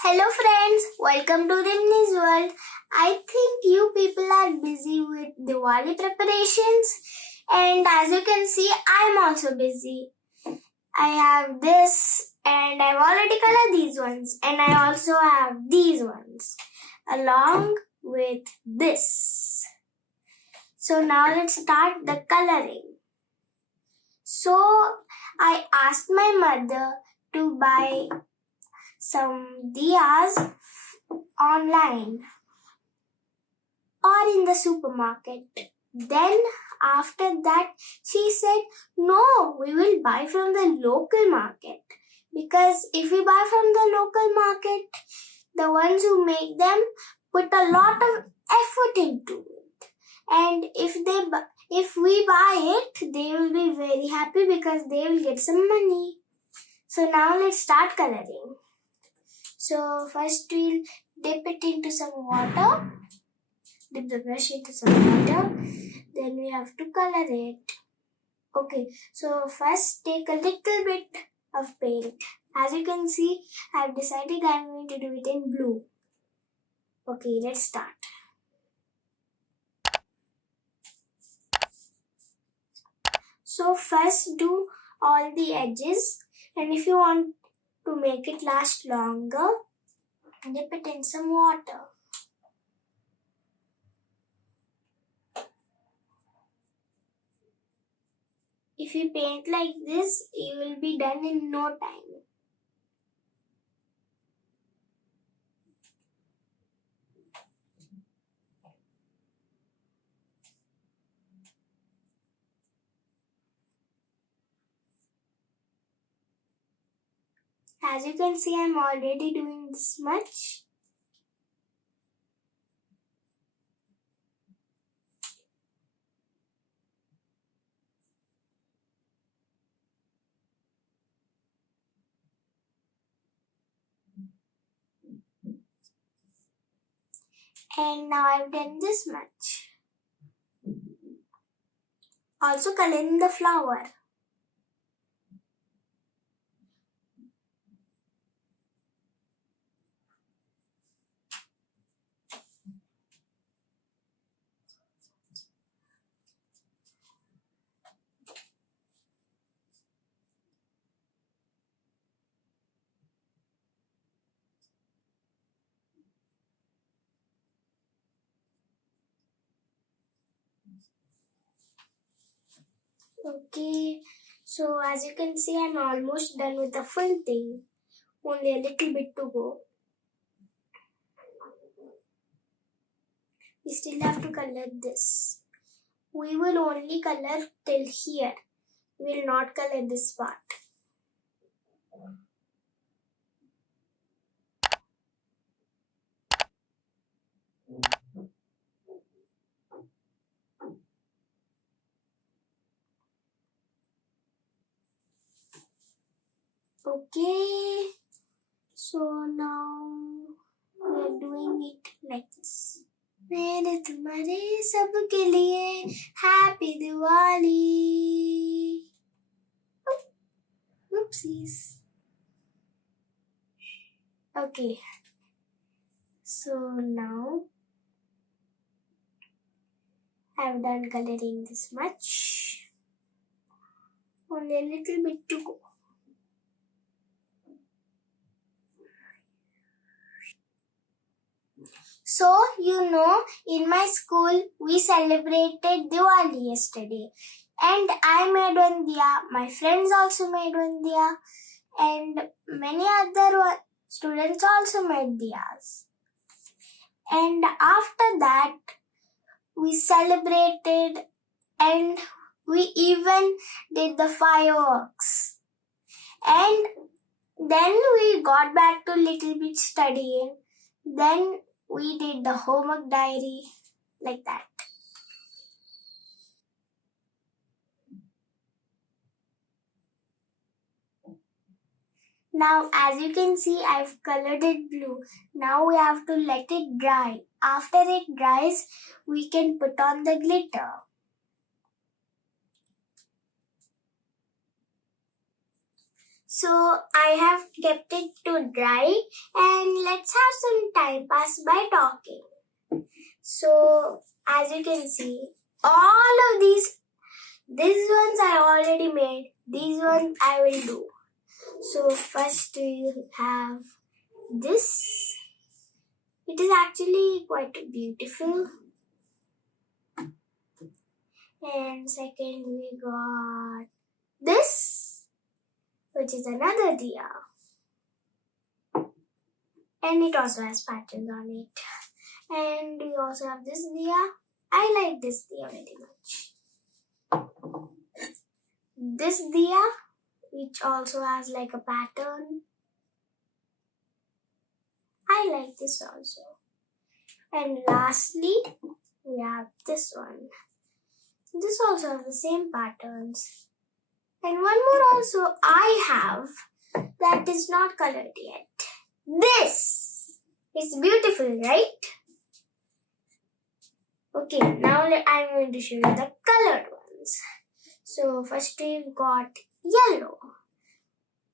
Hello friends, welcome to RimnisWorld. I think you people are busy with Diwali preparations, and as you can see, I'm also busy. I have this and I've already colored these ones, and I also have these ones along with this. So now let's start the coloring. So I asked my mother to buy some diyas online or in the supermarket. Then after that she said, no, we will buy from the local market, because if we buy from the local market, the ones who make them put a lot of effort into it, and if we buy it, they will be very happy because they will get some money. So now let's start coloring. So first we'll dip it into some water. Dip the brush into some water. Then we have to color it. Okay, so first take a little bit of paint. As you can see, I have decided I am going to do it in blue. Okay, let's start. So first do all the edges, and if you want to make it last longer, dip it in some water. If you paint like this, you will be done in no time. As you can see, I'm already doing this much. And now I've done this much. Also color in the flower. Okay, so as you can see, I'm almost done with the full thing. Only a little bit to go. We still have to color this. We will only color till here. We will not color this part. Okay, so now we are doing it like this. मेरे तुम्हारे सबके लिए happy Diwali. Oopsies. Okay, so now I've done coloring this much. Only a little bit to go. So, in my school, we celebrated Diwali yesterday. And I made one diya. My friends also made one diya. And many other students also made diyas. And after that, we celebrated and we even did the fireworks. And then we got back to little bit studying. Then we did the homework diary like that. Now, as you can see, I've colored it blue. Now we have to let it dry. After it dries, we can put on the glitter. So I have kept it to dry, and let's have some time pass by talking. So, as you can see, all of these ones I already made. These ones I will do. So, first we have this. It is actually quite beautiful. And second we got this, which is another Diya. And it also has patterns on it. And we also have this Diya. I like this Diya very much. This Diya, which also has like a pattern. I like this also. And lastly, we have this one. This also has the same patterns. And one more also I have that is not colored yet. This is beautiful, right? Okay, now I'm going to show you the colored ones. So first we've got yellow.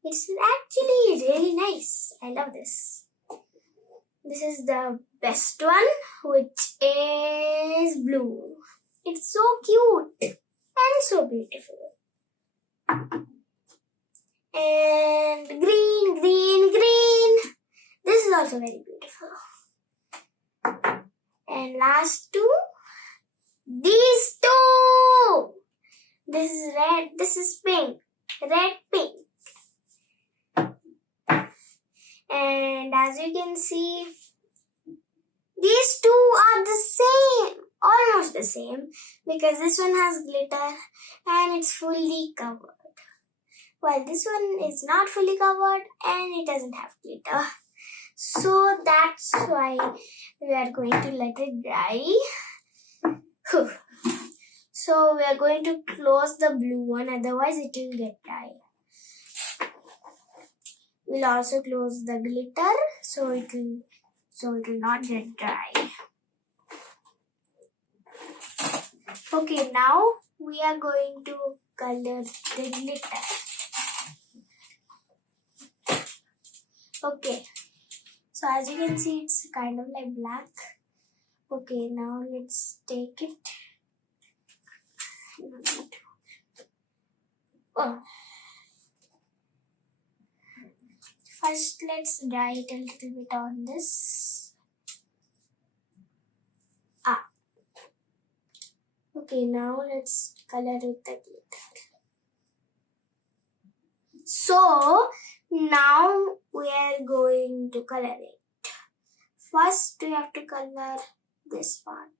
It's actually really nice. I love this. This is the best one, which is blue. It's so cute and so beautiful. And green, green, green. This is also very beautiful. And last two. These two. This is red. This is pink. Red, pink. And as you can see, these two are the same. Almost the same. Because this one has glitter and it's fully covered. While this one is not fully covered and it doesn't have glitter. So that's why we are going to let it dry. So we are going to close the blue one, otherwise it will get dry. We'll also close the glitter so it will not get dry. Okay, now we are going to color the glitter. Okay, so as you can see, it's kind of like black. Okay, now let's take it. Oh. First, let's dry it a little bit on this. Okay, now let's color with the glitter. So, now we are going to color it. First, we have to color this part.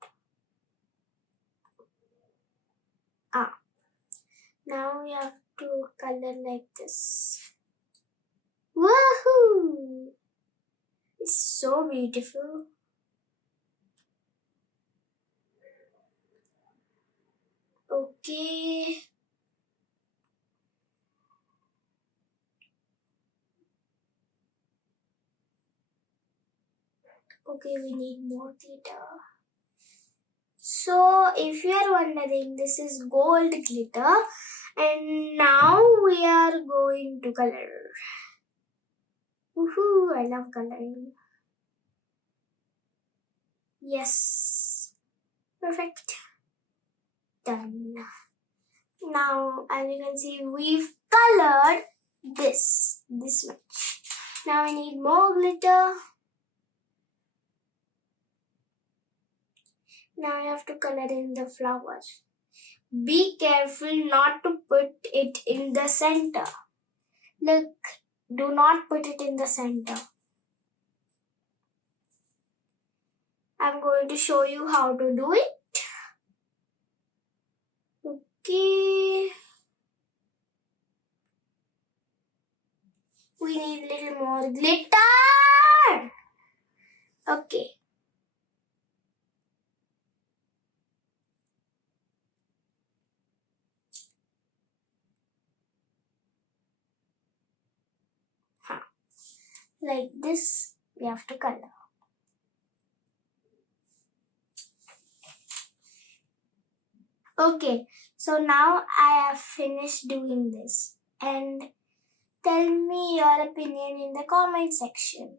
Now we have to color like this. Woohoo! It's so beautiful. Okay. Okay, we need more glitter. So, if you are wondering, this is gold glitter. And now we are going to color. Woohoo! I love coloring. Yes. Perfect. Done. Now, as you can see, we've colored this much. Now we need more glitter. Now you have to color in the flower. Be careful not to put it in the center. Look, do not put it in the center. I'm going to show you how to do it. Okay. We need a little more glitter. Okay. Like this, we have to color. Okay, so now I have finished doing this. And tell me your opinion in the comment section.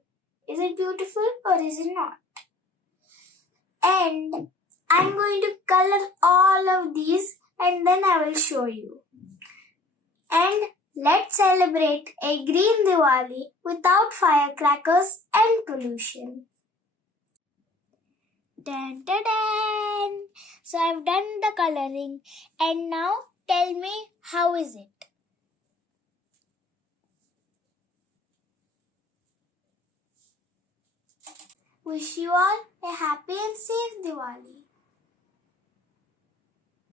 Is it beautiful or is it not? And I'm going to color all of these and then I will show you. And let's celebrate a green Diwali without firecrackers and pollution. Dun, dun, dun. So I've done the coloring and now tell me, how is it? Wish you all a happy and safe Diwali.